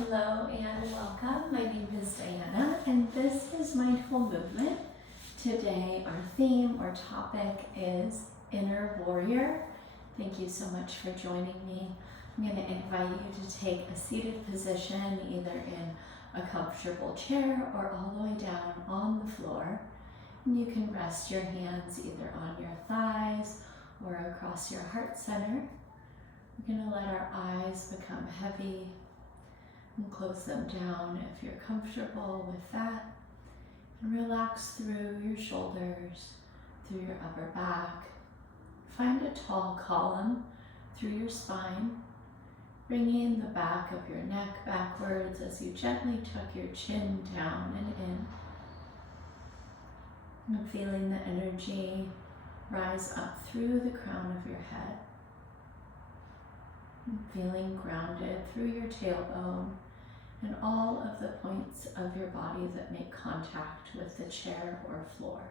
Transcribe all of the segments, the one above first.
Hello and welcome. My name is Diana and this is Mindful Movement. Today our theme or topic is Inner Warrior. Thank you so much for joining me. I'm going to invite you to take a seated position either in a comfortable chair or all the way down on the floor. And you can rest your hands either on your thighs or across your heart center. We're going to let our eyes become heavy and close them down if you're comfortable with that. And relax through your shoulders, through your upper back. Find a tall column through your spine, bringing the back of your neck backwards as you gently tuck your chin down and in. And feeling the energy rise up through the crown of your head. And feeling grounded through your tailbone and all of the points of your body that make contact with the chair or floor.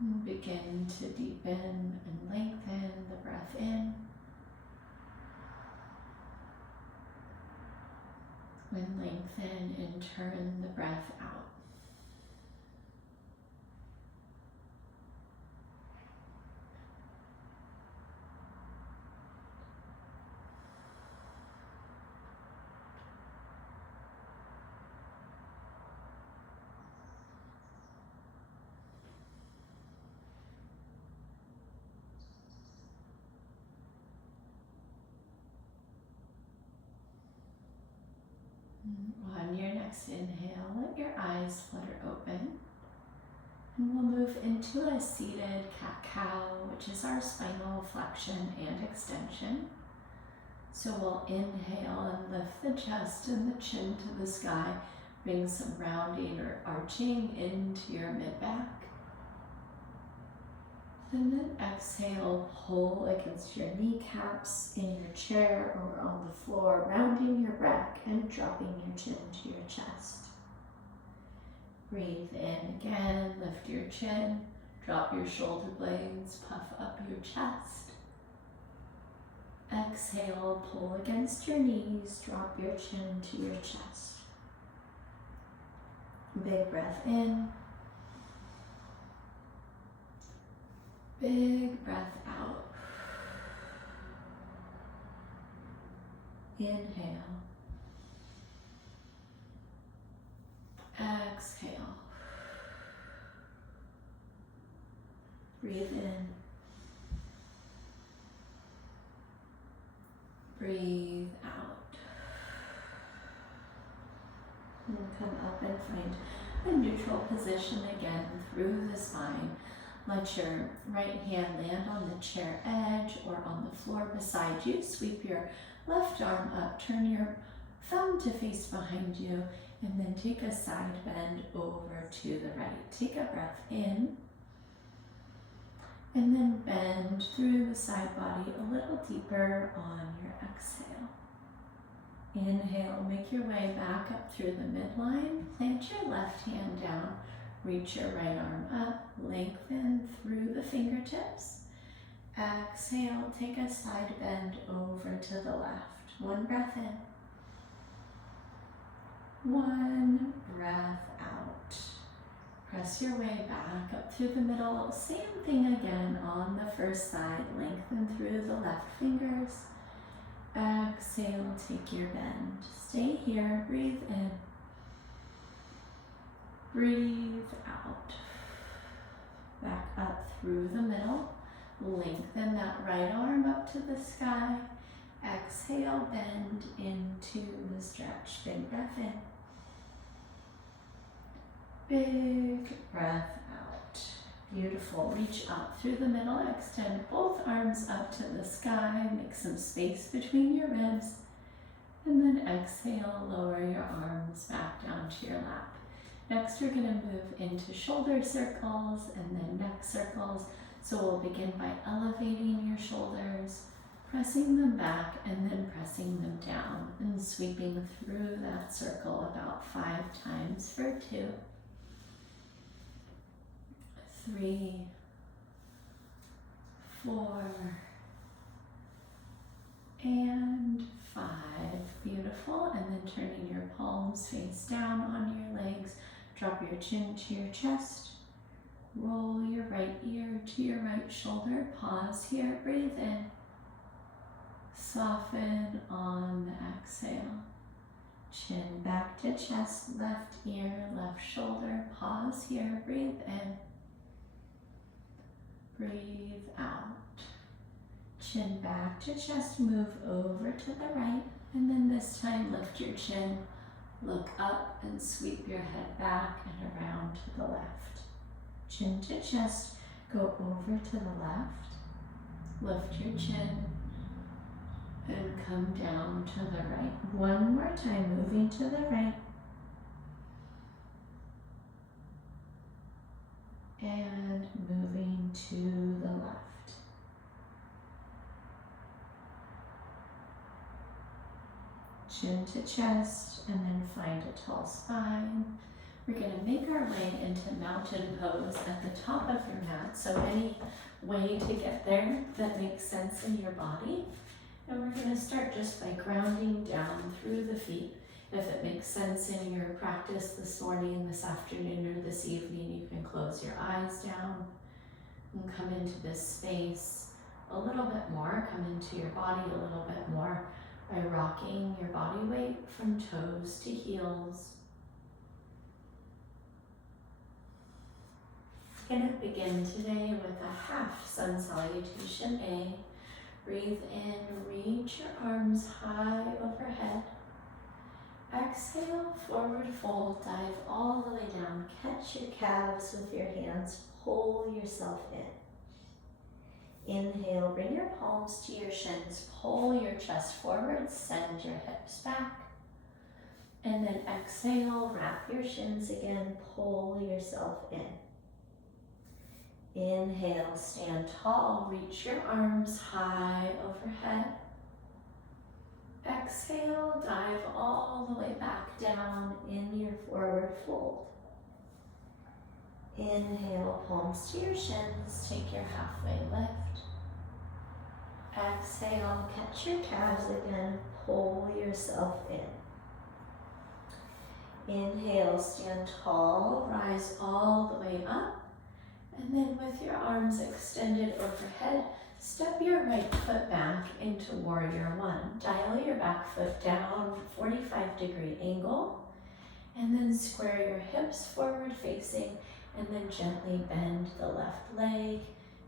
And begin to deepen and lengthen the breath in. And lengthen and turn the breath out. On your next inhale, let your eyes flutter open. And we'll move into a seated cat-cow, which is our spinal flexion and extension. So we'll inhale and lift the chest and the chin to the sky. Bring some rounding or arching into your mid-back. And then exhale, pull against your kneecaps in your chair or on the floor, rounding your back and dropping your chin to your chest. Breathe in again, lift your chin, drop your shoulder blades, puff up your chest. Exhale, pull against your knees, drop your chin to your chest. Big breath in. Big breath out. Inhale. Exhale. Breathe in. Breathe out. And come up and find a neutral position again through the spine. Let your right hand land on the chair edge or on the floor beside you. Sweep your left arm up, turn your thumb to face behind you, and then take a side bend over to the right. Take a breath in, and then bend through the side body a little deeper on your exhale. Inhale, make your way back up through the midline. Plant your left hand down. Reach your right arm up, lengthen through the fingertips. Exhale, take a side bend over to the left. One breath in. One breath out. Press your way back up through the middle. Same thing again on the first side. Lengthen through the left fingers. Exhale, take your bend. Stay here, breathe in. Breathe out. Back up through the middle. Lengthen that right arm up to the sky. Exhale, bend into the stretch. Big breath in. Big breath out. Beautiful. Reach up through the middle. Extend both arms up to the sky. Make some space between your ribs. And then exhale, lower your arms back down to your lap. Next, we're going to move into shoulder circles and then neck circles. So we'll begin by elevating your shoulders, pressing them back, and then pressing them down and sweeping through that circle about 5 times for 2, 3, 4, and 5. Beautiful. And then turning your palms face down on your legs. Drop your chin to your chest. Roll your right ear to your right shoulder. Pause here. Breathe in. Soften on the exhale. Chin back to chest. Left ear, left shoulder. Pause here. Breathe in. Breathe out. Chin back to chest, move over to the right, and then this time lift your chin, look up and sweep your head back and around to the left. Chin to chest, go over to the left, lift your chin, and come down to the right. One more time, moving to the right, and moving to the left. Chin to chest, and then find a tall spine. We're going to make our way into mountain pose at the top of your mat. So any way to get there that makes sense in your body. And we're going to start just by grounding down through the feet. If it makes sense in your practice this morning, this afternoon, or this evening, you can close your eyes down and come into this space a little bit more, come into your body a little bit more by rocking your body weight from toes to heels. We're going to begin today with a half sun salutation A. Breathe in, reach your arms high overhead. Exhale, forward fold, dive all the way down. Catch your calves with your hands, pull yourself in. Inhale, bring your palms to your shins, pull your chest forward, send your hips back. And then exhale, wrap your shins again, pull yourself in. Inhale, stand tall, reach your arms high overhead. Exhale, dive all the way back down in your forward fold. Inhale, palms to your shins, take your halfway lift. Exhale, catch your calves again, pull yourself in. Inhale, stand tall, rise all the way up. And then with your arms extended overhead, step your right foot back into Warrior One. Dial your back foot down, 45-degree angle, and then square your hips forward facing, and then gently bend the left leg,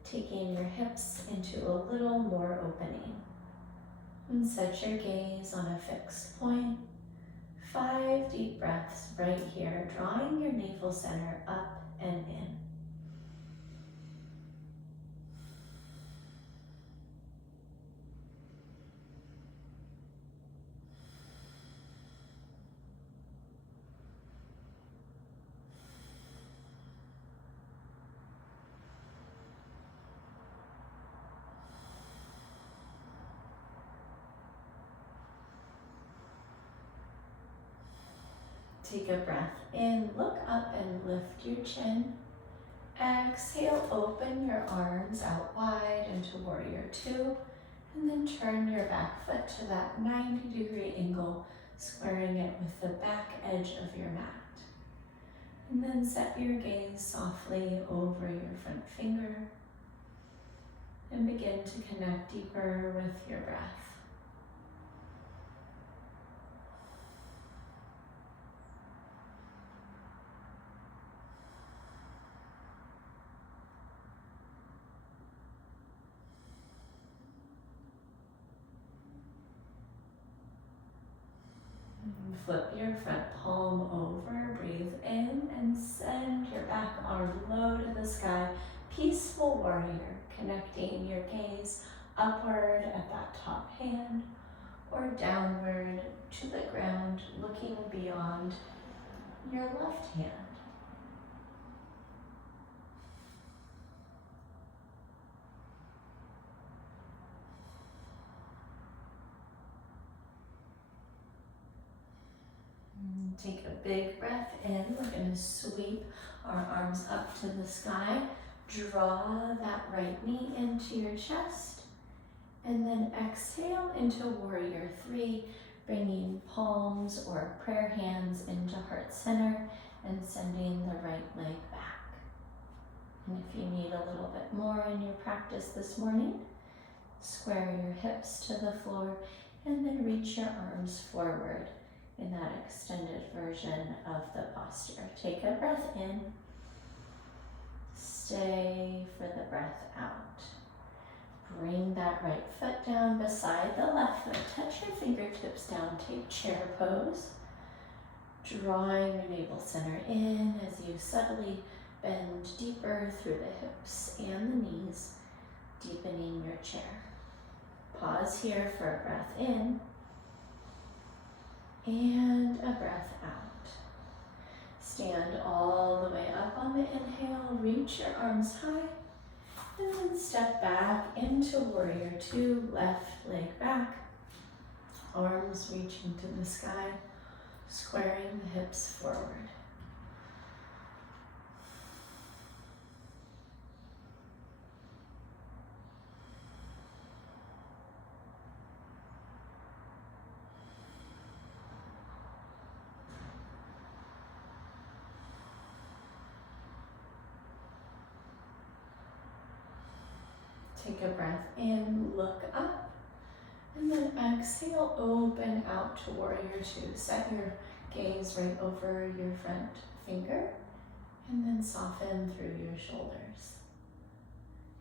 taking your hips into a little more opening. And set your gaze on a fixed point. 5 deep breaths right here, drawing your navel center up and in. Take a breath in, look up and lift your chin. Exhale, open your arms out wide into Warrior Two, and then turn your back foot to that 90-degree angle, squaring it with the back edge of your mat. And then set your gaze softly over your front finger and begin to connect deeper with your breath. Flip your front palm over, breathe in, and send your back arm low to the sky. Peaceful warrior, connecting your gaze upward at that top hand or downward to the ground, looking beyond your left hand. Take a big breath in. We're going to sweep our arms up to the sky. Draw that right knee into your chest. And then exhale into warrior three, bringing palms or prayer hands into heart center and sending the right leg back. And if you need a little bit more in your practice this morning, square your hips to the floor and then reach your arms forward in that extended version of the posture. Take a breath in. Stay for the breath out. Bring that right foot down beside the left foot. Touch your fingertips down. Take chair pose. Drawing your navel center in as you subtly bend deeper through the hips and the knees, deepening your chair. Pause here for a breath in and a breath out. Stand all the way up on the inhale. Reach your arms high. And then step back into warrior two, left leg back, arms reaching to the sky, squaring the hips forward. Take a breath in, look up, and then exhale, open out to warrior two. Set your gaze right over your front finger, and then soften through your shoulders.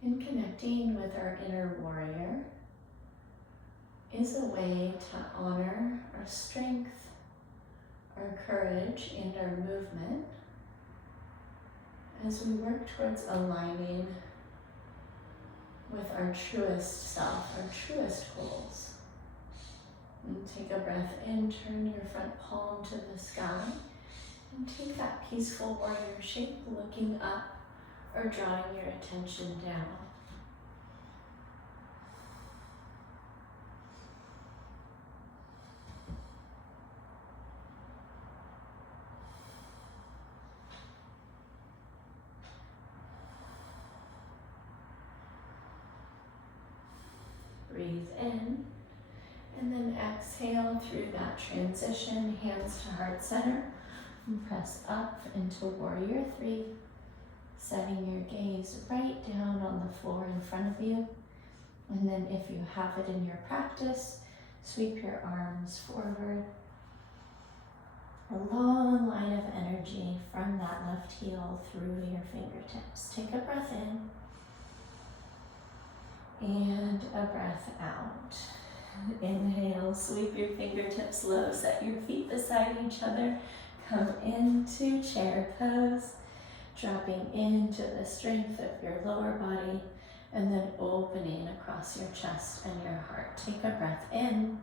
In connecting with our inner warrior is a way to honor our strength, our courage, and our movement as we work towards aligning with our truest self, our truest goals. And take a breath in, turn your front palm to the sky, and take that peaceful warrior shape, looking up or drawing your attention down. Breathe in, and then exhale through that transition, hands to heart center, and press up into warrior three, setting your gaze right down on the floor in front of you. And then if you have it in your practice, sweep your arms forward. A long line of energy from that left heel through your fingertips. Take a breath in. And a breath out. Inhale, sweep your fingertips low, set your feet beside each other, come into chair pose, dropping into the strength of your lower body, and then opening across your chest and your heart. Take a breath in,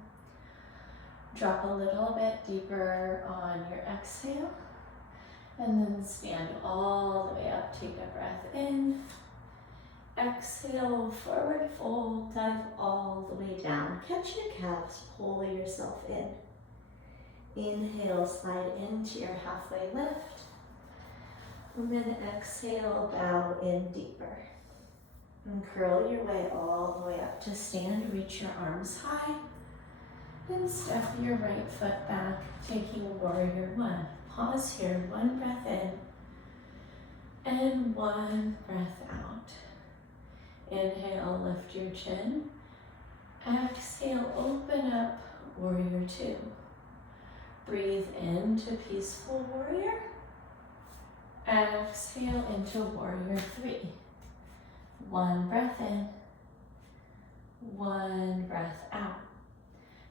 drop a little bit deeper on your exhale, and then stand all the way up. Take a breath in. Exhale, forward fold, dive all the way down. Catch your calves, pull yourself in. Inhale, slide into your halfway lift. And then exhale, bow in deeper. And curl your way all the way up to stand. Reach your arms high. And step your right foot back, taking warrior one. Pause here, one breath in. And one breath out. Inhale, lift your chin. Exhale, open up, warrior two. Breathe into peaceful warrior. Exhale into warrior three. One breath in, one breath out.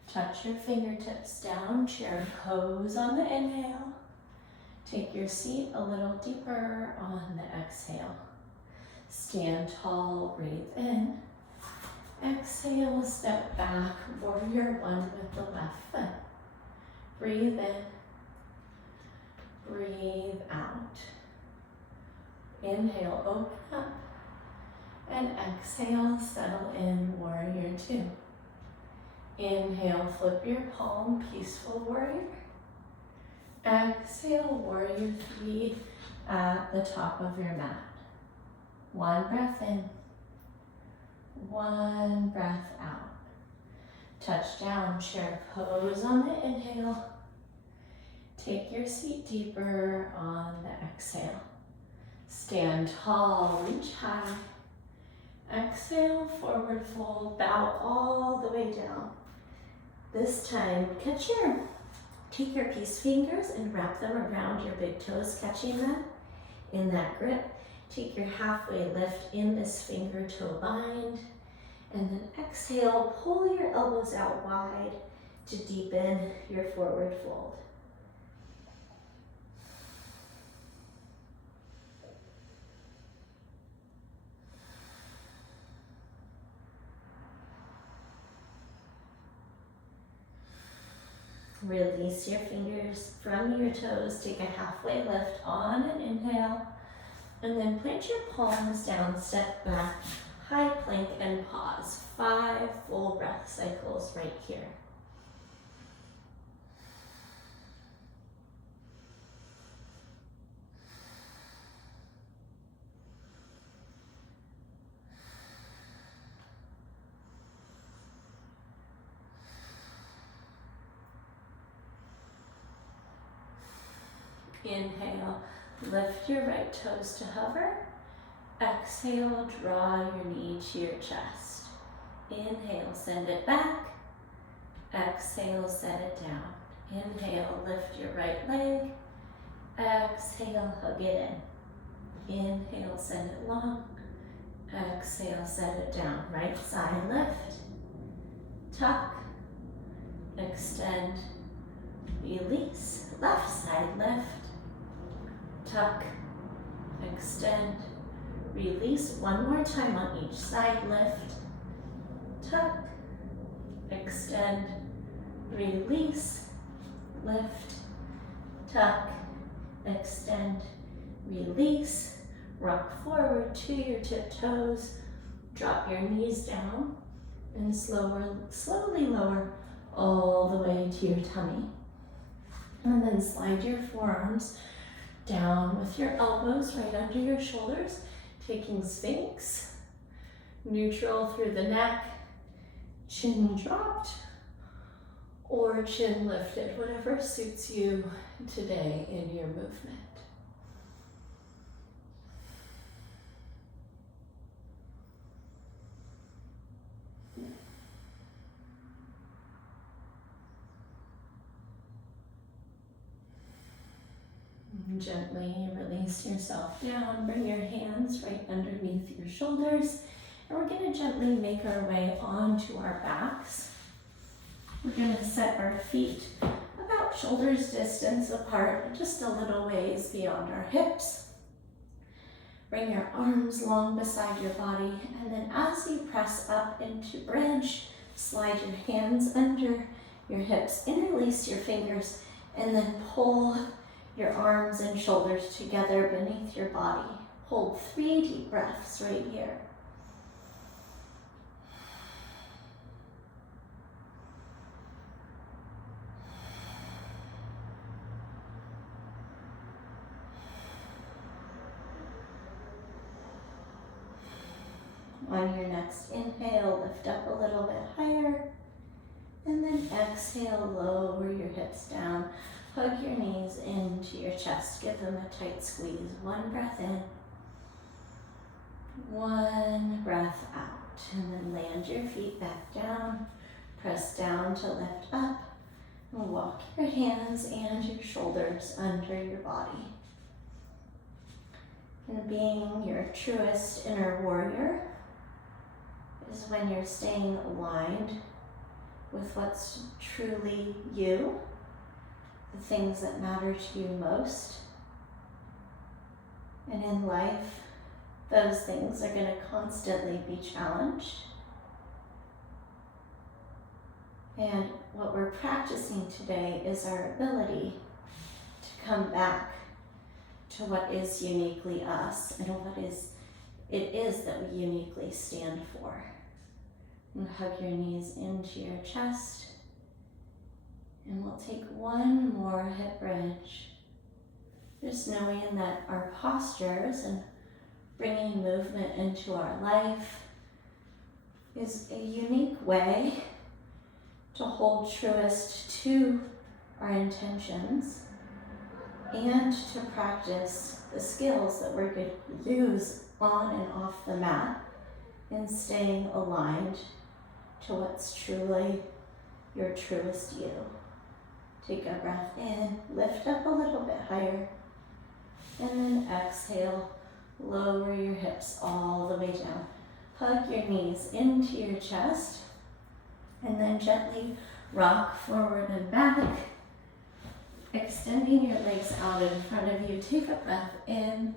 Touch your fingertips down, chair pose on the inhale. Take your seat a little deeper on the exhale. Stand tall, breathe in. Exhale, step back, warrior one with the left foot. Breathe in, breathe out. Inhale, open up. And exhale, settle in, warrior two. Inhale, flip your palm, peaceful warrior. Exhale, warrior three at the top of your mat. One breath in, one breath out. Touch down, chair pose on the inhale. Take your seat deeper on the exhale. Stand tall, reach high. Exhale, forward fold, bow all the way down. This time, take your peace fingers and wrap them around your big toes, catching them in that grip. Take your halfway lift in this finger toe bind. And then exhale, pull your elbows out wide to deepen your forward fold. Release your fingers from your toes. Take a halfway lift on an inhale. And then plant your palms down, step back, high plank and pause. 5 full breath cycles right here. Inhale, lift your right toes to hover. Exhale, draw your knee to your chest. Inhale, send it back. Exhale, set it down. Inhale, lift your right leg. Exhale, hug it in. Inhale, send it long. Exhale, set it down. Right side lift. Tuck. Extend. Release. Left side lift. Tuck. Extend. Release. One more time on each side. Lift. Tuck. Extend. Release. Lift. Tuck. Extend. Release. Rock forward to your tiptoes. Drop your knees down and slowly lower all the way to your tummy. And then slide your forearms down with your elbows right under your shoulders, taking Sphinx, neutral through the neck, chin dropped or chin lifted, whatever suits you today in your movement. Gently release yourself down, bring your hands right underneath your shoulders, and we're going to gently make our way onto our backs. We're going to set our feet about shoulders distance apart, just a little ways beyond our hips. Bring your arms long beside your body, and then as you press up into bridge, slide your hands under your hips, interlace your fingers, and then pull your arms and shoulders together beneath your body. Hold 3 deep breaths right here. On your next inhale, lift up a little bit higher, and then exhale, lower your hips down. Hug your knees into your chest. Give them a tight squeeze. 1 breath in. 1 breath out. And then land your feet back down. Press down to lift up. And walk your hands and your shoulders under your body. And being your truest inner warrior is when you're staying aligned with what's truly you, the things that matter to you most. And in life, those things are going to constantly be challenged. And what we're practicing today is our ability to come back to what is uniquely us and what it is that we uniquely stand for. And hug your knees into your chest. And we'll take one more hip bridge. Just knowing that our postures and bringing movement into our life is a unique way to hold truest to our intentions and to practice the skills that we're going to use on and off the mat in staying aligned to what's truly your truest you. Take a breath in, lift up a little bit higher, and then exhale, lower your hips all the way down. Hug your knees into your chest, and then gently rock forward and back, extending your legs out in front of you. Take a breath in,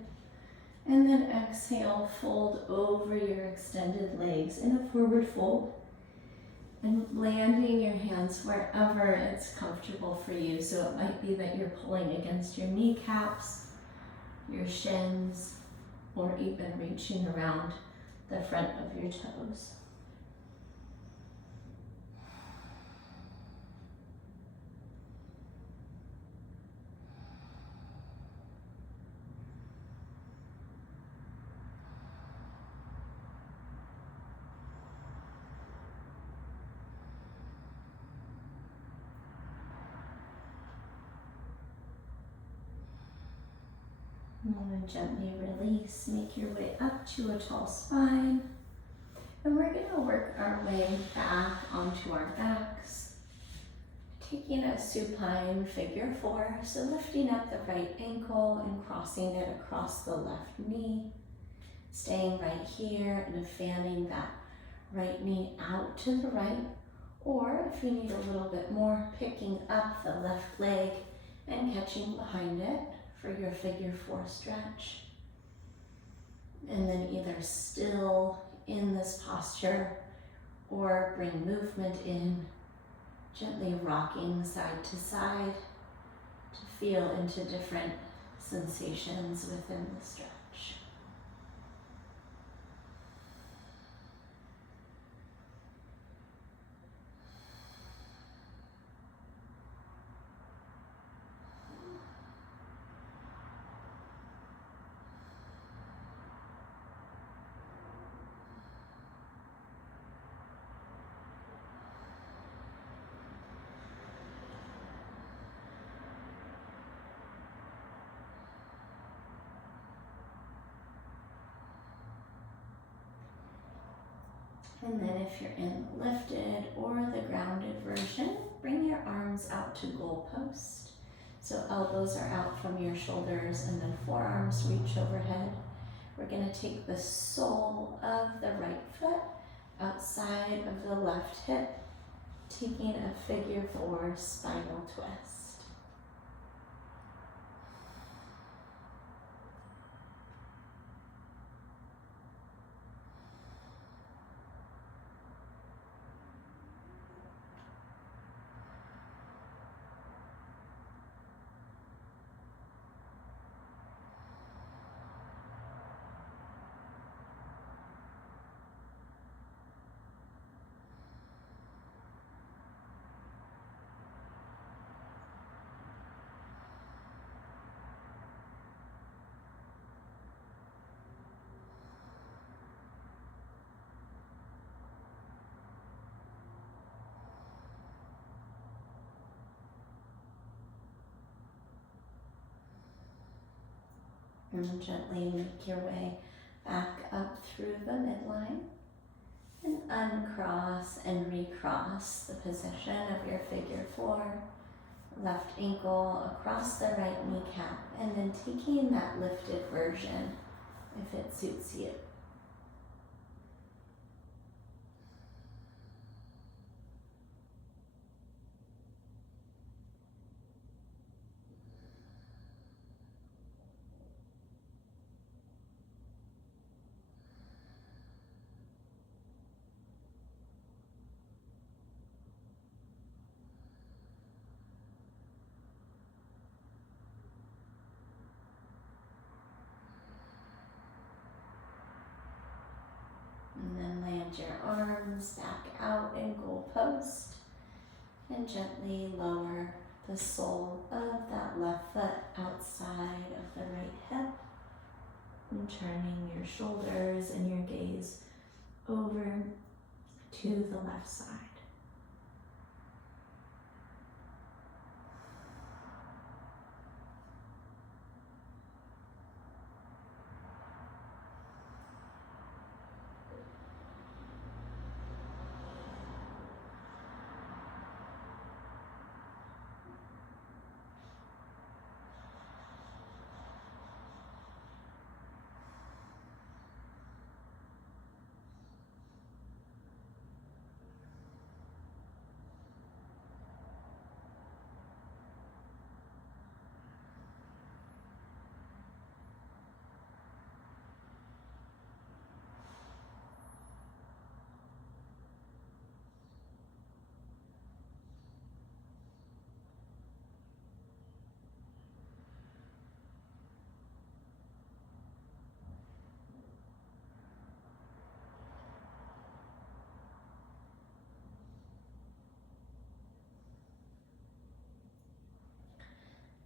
and then exhale, fold over your extended legs in a forward fold, and landing your hands wherever it's comfortable for you. So it might be that you're pulling against your kneecaps, your shins, or even reaching around the front of your toes. And then gently release, make your way up to a tall spine. And we're going to work our way back onto our backs, taking a supine figure four. So lifting up the right ankle and crossing it across the left knee, staying right here and fanning that right knee out to the right. Or if you need a little bit more, picking up the left leg and catching behind it for your figure four stretch. And then either still in this posture or bring movement in, gently rocking side to side to feel into different sensations within the stretch. And then if you're in the lifted or the grounded version, bring your arms out to goalpost. So elbows are out from your shoulders and then forearms reach overhead. We're going to take the sole of the right foot outside of the left hip, taking a figure four spinal twist. And gently make your way back up through the midline and uncross and recross the position of your figure four. Left ankle across the right kneecap, and then taking that lifted version if it suits you. And then land your arms back out in goalpost And gently lower the sole of that left foot outside of the right hip. And turning your shoulders and your gaze over to the left side.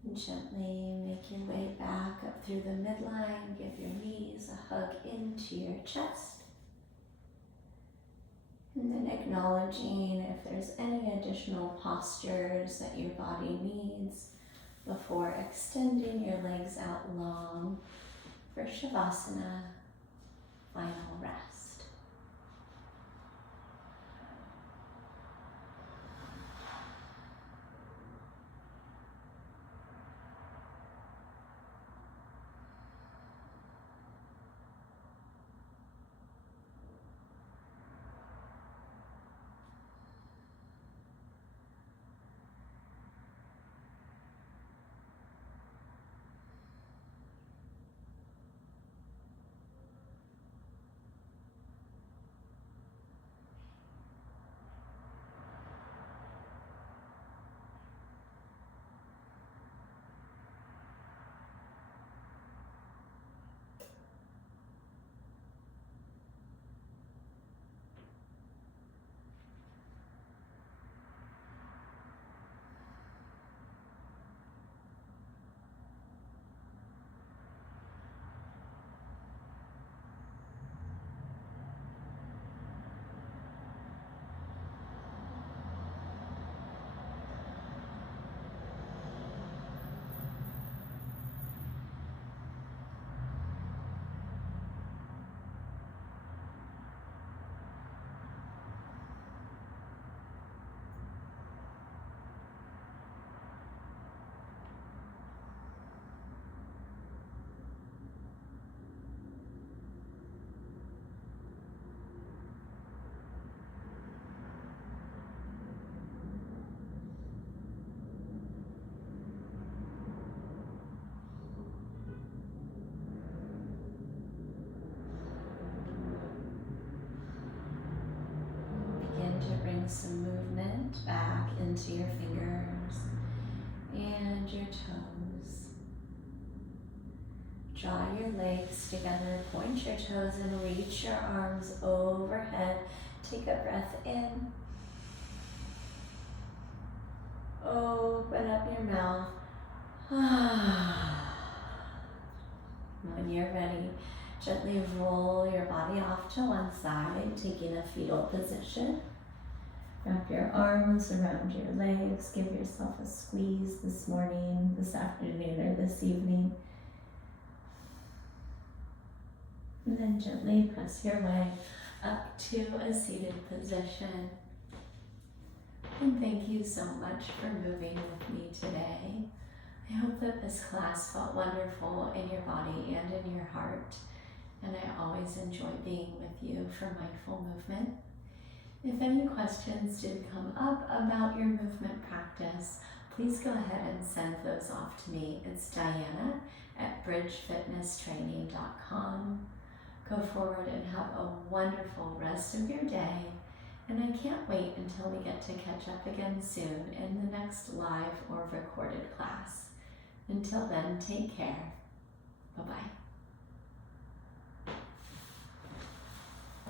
And gently make your way back up through the midline. Give your knees a hug into your chest. And then acknowledging if there's any additional postures that your body needs before extending your legs out long for Shavasana, final rest. Some movement back into your fingers and your toes. Draw your legs together, point your toes and reach your arms overhead. Take a breath in. Open up your mouth. When you're ready, gently roll your body off to one side, taking a fetal position. Wrap your arms around your legs. Give yourself a squeeze this morning, this afternoon, or this evening. And then gently press your way up to a seated position. And thank you so much for moving with me today. I hope that this class felt wonderful in your body and in your heart. And I always enjoy being with you for mindful movement. If any questions did come up about your movement practice, please go ahead and send those off to me. It's Diana@bridgefitnesstraining.com. Go forward and have a wonderful rest of your day. And I can't wait until we get to catch up again soon in the next live or recorded class. Until then, take care. Bye-bye.